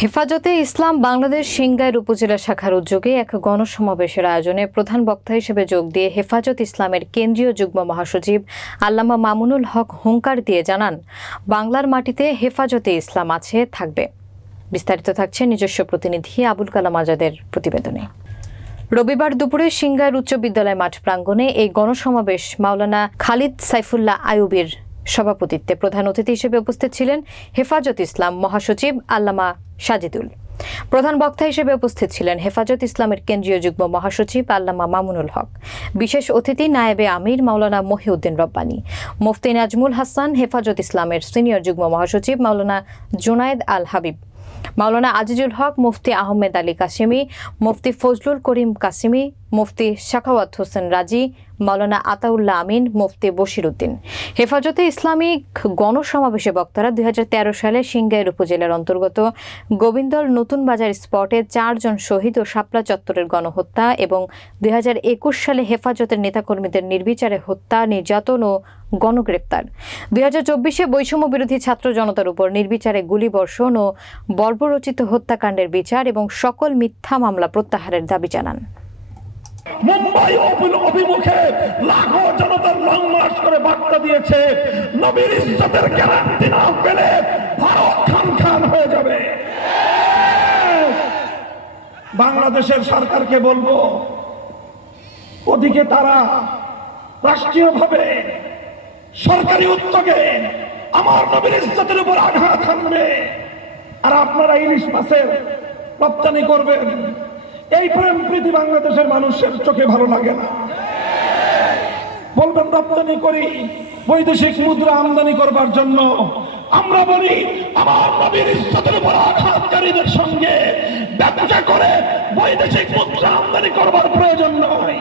হেফাজতে ইসলাম বাংলাদেশ সিংগাইর উপজেলা শাখার উদ্যোগে এক গণসমাবেশের আয়োজনে প্রধান বক্তা হিসেবে যোগ দিয়ে হেফাজত ইসলামের কেন্দ্রীয় যুগ্ম মহাসচিব আল্লামা মামুনুল হক হুঙ্কার দিয়ে জানান, বাংলার মাটিতে হেফাজতে ইসলাম আছে, থাকবে। বিস্তারিত থাকছে নিজস্ব প্রতিনিধি আবুল কালাম আজাদের প্রতিবেদনে। রবিবার দুপুরে সিংগাইর উচ্চ বিদ্যালয় মাঠ প্রাঙ্গণে এই গণসমাবেশ মাওলানা খালিদ সাইফুল্লাহ আইয়ুবীর সভাপতিত্বে প্রধান অতিথি হিসেবে উপস্থিত ছিলেন হেফাজত ইসলাম মহাসচিব আল্লামা সাজিদুল। প্রধান বক্তা হিসেবে উপস্থিত ছিলেন হেফাজত ইসলামের কেন্দ্রীয় যুগ্ম মহাসচিব আল্লামা মামুনুল হক, বিশেষ অতিথি নায়েবে আমির মাওলানা মহিউদ্দিন রব্বানী, মুফতি নাজমুল হাসান, হেফাজত ইসলামের সিনিয়র যুগ্ম মহাসচিব মাওলানা জুনায়েদ আল হাবিব, মাওলানা আজিজুল হক, মুফতি আহমেদ আলী কাসিমি, মুফতি ফজলুল করিম কাসিমি, মুফতি শাখাওয়াত হোসেন রাজি, মাওলানা আতাউল্লাহ আমিন, মুফতি বশির উদ্দিন। হেফাজতে ইসলামিক গণসমাবেশে বক্তারা 2013 সালে সিংগাইর উপজেলার অন্তর্গত গোবিন্দল নতুন বাজার স্পটে 4 জন শহীদ ও শাপলা চত্বরের গণহত্যা এবং 2021 সালে হেফাজতের নেতাকর্মীদের নির্বিচারে হত্যা, নির্যাতন ও গণগ্রেপ্তার, 2024-এ বৈষম্য বিরোধী ছাত্র জনতার উপর নির্বিচারে গুলিবর্ষণ ও বর্বরচিত হত্যাকাণ্ডের বিচার এবং সকল মিথ্যা মামলা প্রত্যাহারের দাবি জানান। মুম্বাই অভিমুখে লাখো জনতার লং মার্চ করে বার্তা দিয়েছে, নবীর ইজ্জতের গ্যারান্টি না পেলে ভারত খান খান হয়ে যাবে। বাংলাদেশের সরকারকে বলবো, ওদিকে তারা রাষ্ট্রীয়ভাবে সরকারি উদ্যোগে আমার নবীর ইজ্জতের উপর আঘাত হানবে, আর আপনারা ইলিশ মাছের রপ্তানি করবেন। এই প্রেম প্রীতি বাংলাদেশের মানুষের চোখে ভালো লাগে না। বলবেন রপ্তানি করি বৈদেশিক মুদ্রা আমদানি করবার জন্য। আমরা বলি আমার নবীর ইজ্জতের উপর আঘাতকারীদের সঙ্গে ব্যবসা করে বৈদেশিক মুদ্রা আমদানি করবার প্রয়োজন নয়।